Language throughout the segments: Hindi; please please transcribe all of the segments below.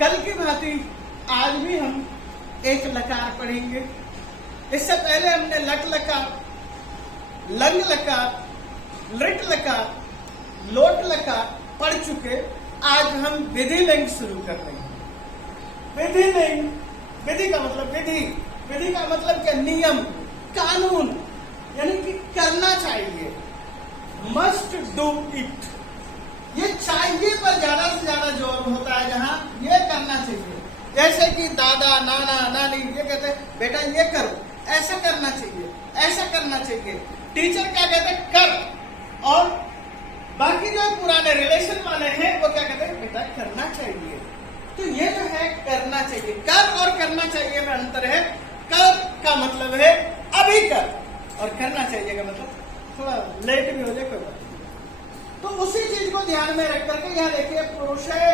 कल की भांति आज भी हम एक लकार पढ़ेंगे। इससे पहले हमने लट लकार, लंग लकार, लृट लकार, लोट लकार पढ़ चुके। आज हम विधि लिंग शुरू कर रहे हैं। विधि लिंग, विधि का मतलब विधि, विधि का मतलब क्या? नियम, कानून, यानी कि करना चाहिए, मस्ट डू इट। ये चाहिए पर ज्यादा से ज्यादा जोर होता है जहां ये करना चाहिए। जैसे कि दादा, नाना, नानी ये कहते हैं बेटा ये करो, ऐसा करना चाहिए, ऐसा करना चाहिए। टीचर क्या कहते हैं? कर। और बाकी जो पुराने रिलेशन वाले हैं वो क्या कहते हैं? बेटा करना चाहिए। तो ये जो है करना चाहिए, कर और करना चाहिए में अंतर है। कर का मतलब है अभी कर, और करना चाहिए का मतलब थोड़ा लेट भी हो जाए कोई बात नहीं। तो उसी चीज को ध्यान में रख करके यहाँ देखिए, पुरुष है,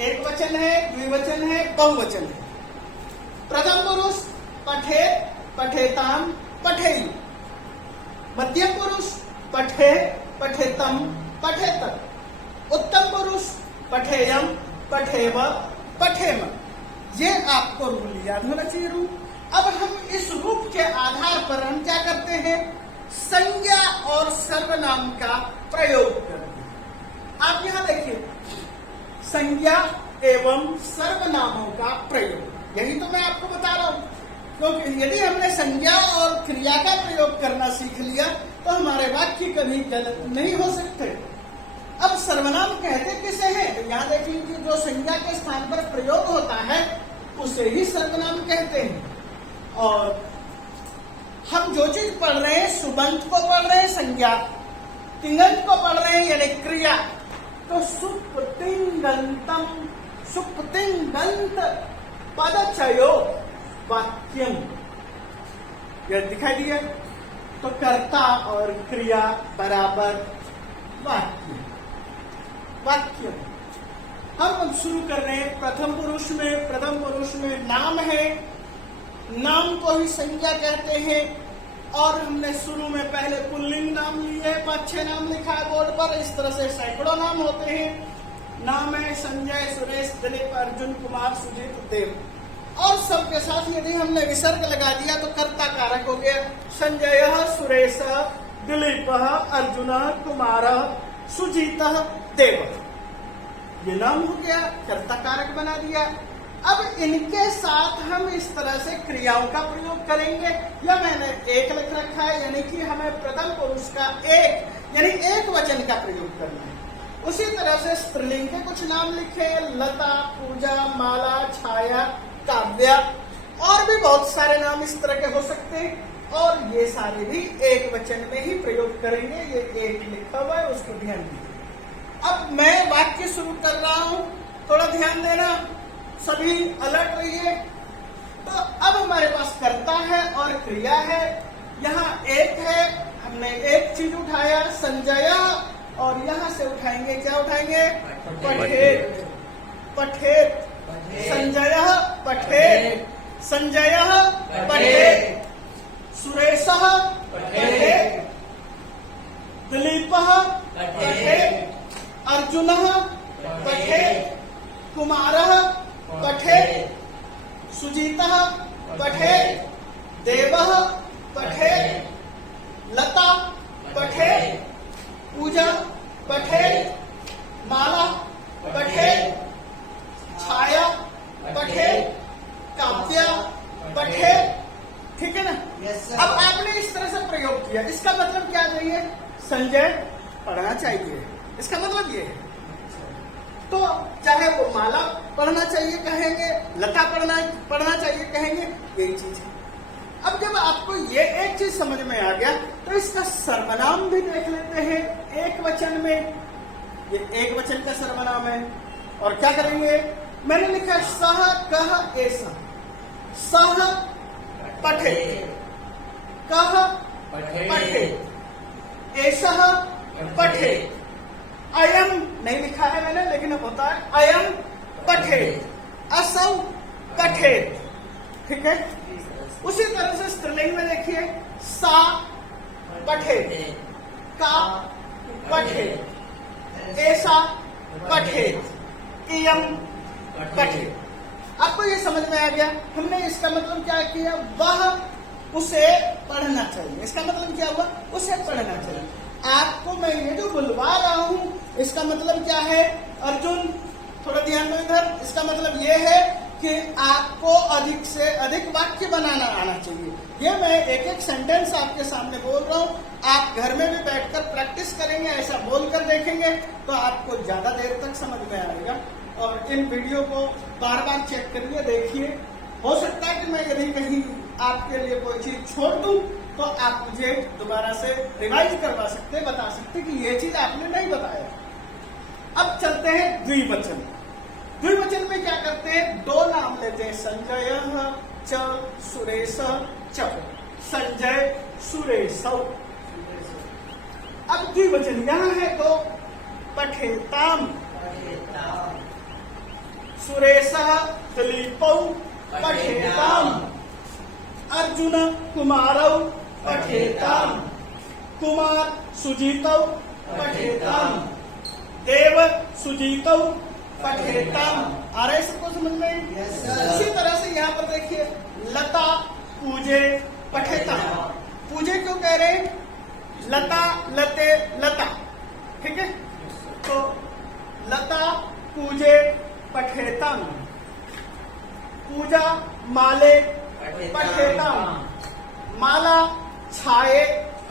एक वचन है, द्विवचन है, बहुवचन है। प्रथम पुरुष पठे, पठेताम, पठेयु। मध्यम पुरुष पठे, पठेतम, पठेतत्। उत्तम पुरुष पठेयम, पठेव, पठेम। ये आपको रूल याद होना चाहिए। रूल अब हम इस रूप के आधार पर हम क्या करते हैं? संज्ञा और सर्वनाम का प्रयोग करते हैं। आप यहां देखिए, संज्ञा एवं सर्वनामों का प्रयोग, यही तो मैं आपको बता रहा हूं। क्योंकि यदि हमने संज्ञा और क्रिया का प्रयोग करना सीख लिया तो हमारे वाक्य कभी गलत नहीं हो सकते। अब सर्वनाम कहते किसे हैं? तो यहाँ देखिए कि जो संज्ञा के स्थान पर प्रयोग होता है उसे ही सर्वनाम कहते हैं। और हम जो चीज पढ़ रहे हैं, सुबंत को पढ़ रहे हैं संज्ञा, तिङंत को पढ़ रहे हैं यानी क्रिया। तो सुप्तिङन्तम, सुप्तिङन्त पदचयो वाक्यम, यह दिखाई दिया। तो कर्ता और क्रिया बराबर वाक्य, वाक्य। हम शुरू कर रहे हैं प्रथम पुरुष में। प्रथम पुरुष में नाम है, नाम को ही संज्ञा कहते हैं। और हमने शुरू में पहले पुल्लिंग नाम लिए, 5-6 नाम लिखा है बोर्ड पर। इस तरह से सैकड़ों नाम होते हैं। नाम है संजय, सुरेश, दिलीप, अर्जुन, कुमार, सुजीत, देव। और सबके साथ यदि हमने विसर्ग लगा दिया तो कर्ता कारक हो गया। संजय, सुरेश, दिलीप, अर्जुन, कुमार, सुजीत, देव। ये नाम हो गया, कर्ता कारक बना दिया। अब इनके साथ हम इस तरह से क्रियाओं का प्रयोग करेंगे। या मैंने एक लिख रखा है, यानी कि हमें प्रथम पुरुष का एक, यानी एक वचन का प्रयोग करना है। उसी तरह से स्त्रीलिंग के कुछ नाम लिखे, लता, पूजा, माला, छाया, काव्या, और भी बहुत सारे नाम इस तरह के हो सकते हैं। और ये सारे भी एक वचन में ही प्रयोग करेंगे। ये एक लिखा हुआ है, उसको ध्यान दीजिए। अब मैं वाक्य शुरू कर रहा हूं, थोड़ा ध्यान देना, सभी अलर्ट रहिए। तो अब हमारे पास कर्ता है और क्रिया है। यहाँ एक है, हमने एक चीज उठाया संजय, और यहाँ से उठाएंगे, क्या उठाएंगे? पठेत, पठेत। संजय पठेत, संजय पठेत, सुरेश पठेत, दिलीप पठेत, अर्जुन पठेत, कुमार पठेत, सुजीत पठेत, देव पठेत, लता पठेत, पूजा पठेत, माला पठेत, छाया पठेत, काव्या पठेत। ठीक है ना? अब आपने इस तरह से प्रयोग किया, इसका मतलब क्या चाहिए? संजय पढ़ना चाहिए, इसका मतलब ये है। तो चाहे वो माला पढ़ना चाहिए कहेंगे, लता पढ़ना चाहिए कहेंगे, यही चीज है। अब जब आपको ये एक चीज समझ में आ गया तो इसका सर्वनाम भी देख लेते हैं एक वचन में। ये एक वचन का सर्वनाम है। और क्या करेंगे? मैंने लिखा सह, कह, ऐसा। सह पठेत, कह पठेत, ऐसा पठेत। अयम नहीं लिखा है मैंने, लेकिन अब होता है अयम पठेत, असौ पठेत। ठीक है? उसी तरह से स्त्रीलिंग में देखिए, सा पठेत, का पठेत, ऐसा पठेत, इयम पठे। आपको ये समझ में आ गया? हमने इसका मतलब क्या किया? वह उसे पढ़ना चाहिए। इसका मतलब क्या हुआ? उसे पढ़ना चाहिए। आपको मैं ये जो बुलवा रहा हूं, इसका मतलब क्या है? अर्जुन थोड़ा ध्यान दो इधर। इसका मतलब ये है कि आपको अधिक से अधिक वाक्य बनाना आना चाहिए। ये मैं एक एक सेंटेंस आपके सामने बोल रहा हूँ। आप घर में भी बैठकर प्रैक्टिस करेंगे, ऐसा बोलकर देखेंगे तो आपको ज्यादा देर तक समझ में आएगा। और इन वीडियो को बार बार चेक करिए, देखिए। हो सकता है कि मैं यदि कहीं आपके लिए कोई चीज छोड़ दूं तो आप मुझे दोबारा से रिवाइज करवा सकते, बता सकते कि ये चीज आपने नहीं बताया। अब चलते हैं द्विवचन। द्विवचन में क्या करते हैं? दो नाम लेते हैं, संजय च सुरेश च, संजय सुरेश। अब द्विवचन यहाँ है तो पठेताम, सुरेश दिलीपौ पठेताम, अर्जुन कुमारौ पठेताम, कुमार सुजीतौ पठेताम, देव सुजीतौ पठेताम। आ रहा है सबको समझ में? इसी तरह से यहाँ पर देखिए, लता पूजे पठेताम। पूजे क्यों कह रहे हैं? लता, लते, लता, ठीक है। तो लता पूजे पठेताम, पूजा माले पठेताम, माला छाये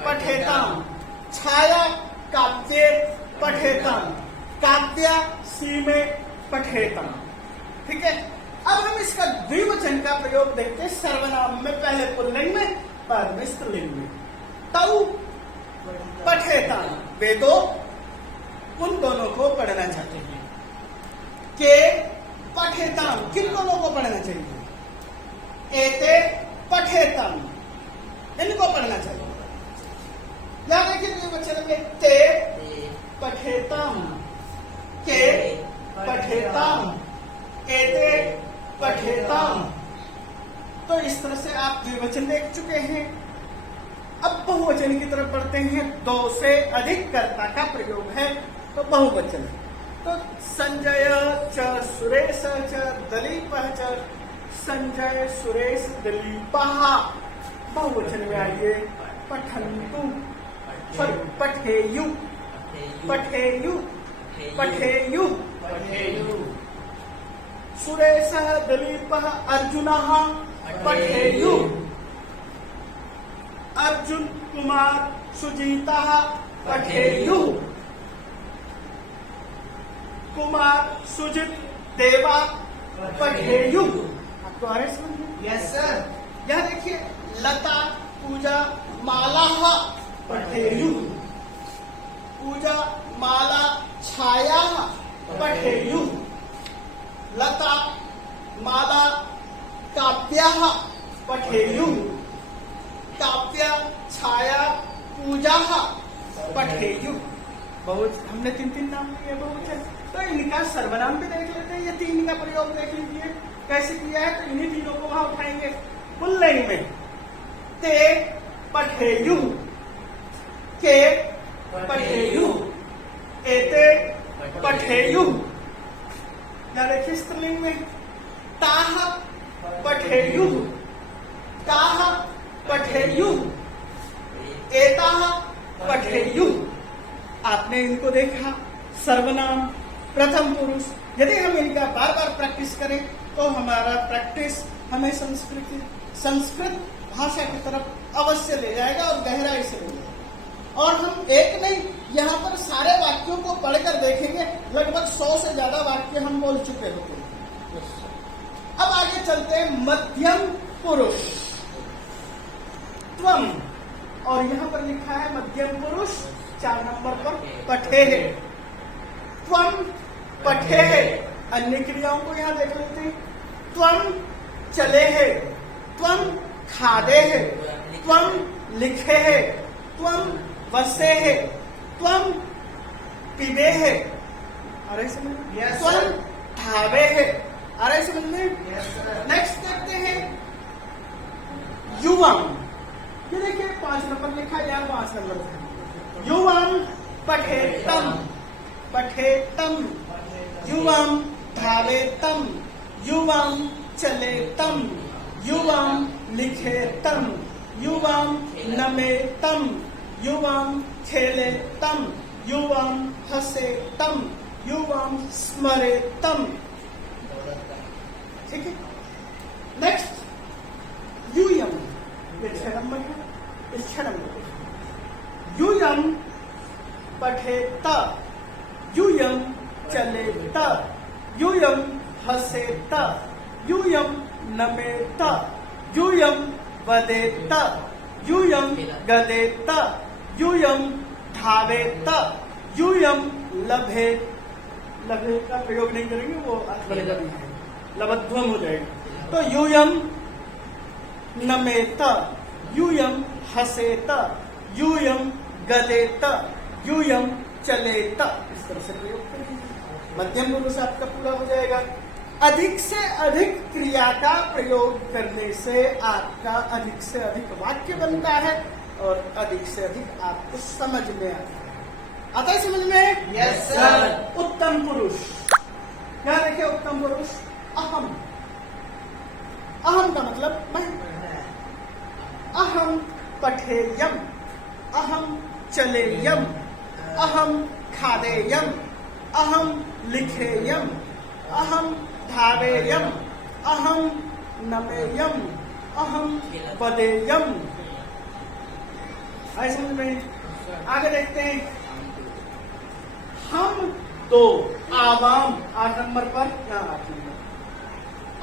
पठेताम, छाया काव्ये पठेताम, काव्या सीमे पठेताम। ठीक है। अब हम इसका द्विवचन का प्रयोग देखते हैं। सर्वनाम में पहले पुल्लिंग में, बाद में स्त्रीलिंग में। तौ पठेताम, वे दो उन दोनों को पढ़ना चाहते हैं। के पठेताम, किन दोनों को पढ़ना चाहिए? एते पठेताम, इनको पढ़ना चाहिए। याद रखिए द्विवचन में ते पठेताम, के पठेताम, एते पठेताम। तो इस तरह से आप द्विवचन देख चुके हैं। अब बहुवचन की तरफ बढ़ते हैं। दो से अधिक कर्ता का प्रयोग है तो बहुवचन है। तो संजय च सुरेश च दिलीपः च, संजय सुरेश दिलीपः। बहुवचन में आइए, पठन्तु, पठेयु, पठेयु, पठेयु, सुरेश दिलीपः अर्जुनः पठेयु, अर्जुन कुमार सुजीतः पठेयु, कुमार सुजित देवा पठेयु। आपको आ रहा है समझ में? Yes sir. यह देखिए, लता पूजा माला पठेयु, पूजा माला छाया पठेयु, लता माला काव्या पठेयु, काव्या छाया पूजा पठेयु। बहुत हमने तीन तीन नाम लिए बहुवचन। तो इनका सर्वनाम भी देख लेते हैं। ये तीन का प्रयोग देख लीजिए कैसे किया है। तो इन्हीं तीनों को वहां उठाएंगे। पुल्लिंग में ते पठेयु, के पठेयु, एते पठेयु। या देखिए स्त्रीलिंग में ताः पठेयु, ताः पठेयु, एताः पठेयु। आपने इनको देखा। सर्वनाम, प्रथम पुरुष। यदि हम इनका बार बार प्रैक्टिस करें तो हमारा प्रैक्टिस हमें संस्कृत भाषा की तरफ अवश्य ले जाएगा और गहराई से ले जाएगा। और हम एक नहीं, यहाँ पर सारे वाक्यों को पढ़कर देखेंगे। लगभग 100 से ज्यादा वाक्य हम बोल चुके होते हैं। अब आगे चलते हैं। मध्यम पुरुष, त्वम। और यहाँ पर लिखा है मध्यम पुरुष 4 नंबर पर पठे है। त्वम पठे है। अन्य क्रियाओं को यहाँ देख लेते हैं। त्वम चले है, त्वम खादे है, त्वम लिखे है, त्वम बसे है, त्वम पीबे है। आ रहे समझ में? त्वम ढाबे है। आ रहे समझ में? नेक्स्ट देखते हैं युवम। ये देखिए 5 नंबर लिखा है, यहाँ 5 नंबर। युवम पठेतम, पठेतम, युवम धावे तम, युवाम चले तम, युवाम लिखे तम, युवाम नमे तम, युवाम खेले तम, युवाम हसे तम, युवाम स्मरे तम। ठीक है। नेक्स्ट यूयम, ये 6 नंबर है। इस 6 नंबर यूयम पठेत, यूयम चलेत, यूयम हसेत, यूयम नमेत, यूयम वदेत, यूयम गदेत, यूयम धावेत, यूयम लभेत। लभेत का प्रयोग नहीं करेंगे, वो बनेगा नहीं है, लभध्वम हो जाएगा। तो यूयम नमेत, यूयम हसेत, यूयम गदेत, यूयम चलेत। इस तरह से प्रयोग करेंगे। मध्यम पुरुष आपका पूरा हो जाएगा। अधिक से अधिक क्रिया का प्रयोग करने से आपका अधिक से अधिक वाक्य बनता है और अधिक से अधिक आपको समझ में आता है। आता है समझ में? Yes sir. उत्तम पुरुष, क्या देखिए उत्तम पुरुष? अहम। अहम का मतलब मैं। अहम पठेयम, अहम चलेयम, अहम खादेयम, अहम लिखेयम, अहम धावेयम, अहम नमेयम, अहम वदेयम। आए समझ में? आगे देखते हैं। हम तो आवाम, 8 नंबर पर, यहाँ 8 नंबर।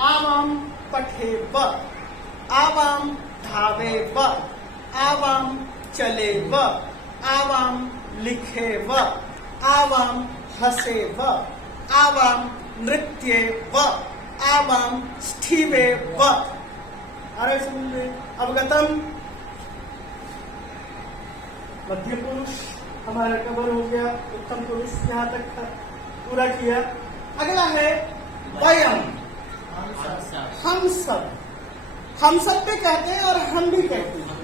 आवाम पठेव, आवाम धावेव, आवाम चलेव, आवाम लिखेव, आवाम हसेव, आवाम नृत्येव, आवाम स्थिवेव। अरे समझ में? अवगतम। मध्य पुरुष हमारा कवर हो गया। उत्तम पुरुष यहाँ तक था, पूरा किया। अगला है वयम, हम सब। हम सब भी कहते हैं और हम भी कहते हैं।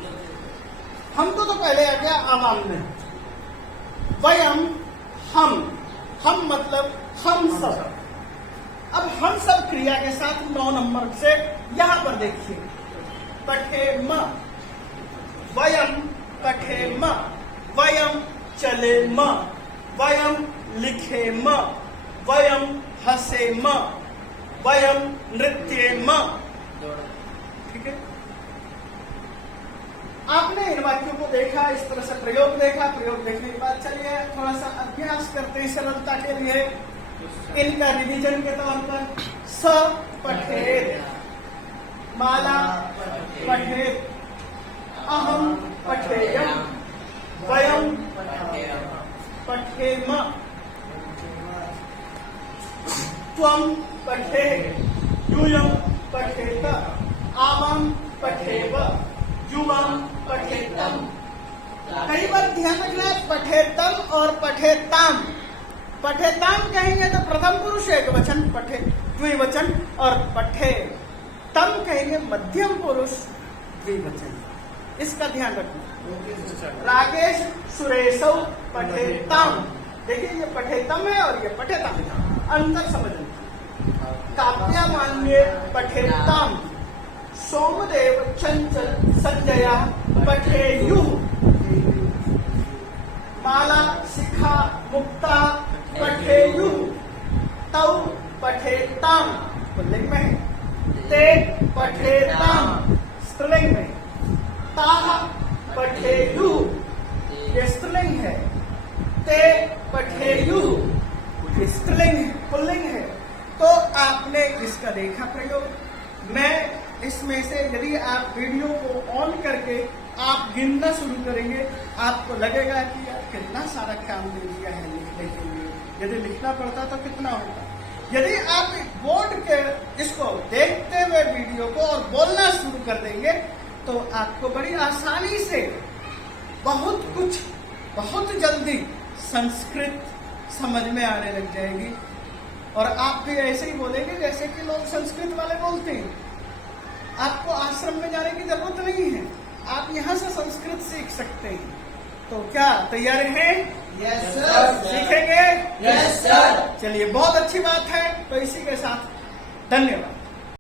हम तो पहले आ गया आवाम में। वयम हम मतलब हम सब। अब हम सब क्रिया के साथ 9 नंबर से यहां पर देखिए। पठेम, वयम पठेम, वयम चलेम, वयम लिखेम, वयम हसेम, वयम नृत्येम। ठीक है। आपने इन वाक्यों को देखा, इस तरह से प्रयोग देखा। प्रयोग देखने के बाद चलिए थोड़ा सा अभ्यास करते हैं सरलता के लिए, इनका रिवीजन के तौर पर। स पठेत, माला पठेत, अहम पठेयम, वयम पठेम, त्वम पठे, यूयम पठेत, आवाम पठेव, युवाम पठेतम। कई बार ध्यान रखना है, पठेतम और पठेताम। पठेताम कहेंगे तो प्रथम पुरुष एक वचन, पठे द्विवचन, और पठे तम कहेंगे मध्यम पुरुष द्विवचन। इसका ध्यान रखना। राकेश सुरेशौ पठेताम। देखिए ये पठेतम है और ये पठेताम है, अंतर समझना। काव्या मान्य पठेताम, सोमदेव चंचल संजया पठेयु, माला शिखा मुक्ता पठेयु, तौ पठेताम पुल्लिंग में, ते पठेताम स्त्रीलिंग में, ताः पठेयु ये स्त्रीलिंग है, ते पठेयु ये स्त्रीलिंग पुल्लिंग है। तो आपने इसका देखा प्रयोग। मैं इसमें से यदि आप वीडियो को ऑन करके आप गिनना शुरू करेंगे, आपको लगेगा कि यार कितना सारा काम दे दिया है लिखने के लिए। यदि लिखना पड़ता तो कितना होता। यदि आप बोर्ड के इसको देखते हुए वीडियो को और बोलना शुरू कर देंगे तो आपको बड़ी आसानी से बहुत कुछ बहुत जल्दी संस्कृत समझ में आने लग जाएगी। और आप भी ऐसे ही बोलेंगे जैसे कि लोग संस्कृत वाले बोलते हैं। आपको आश्रम में जाने की जरूरत नहीं है, आप यहाँ से संस्कृत सीख सकते हैं। तो क्या तैयार हैं? Yes sir. सीखेंगे? Yes sir. चलिए, बहुत अच्छी बात है। तो इसी के साथ धन्यवाद।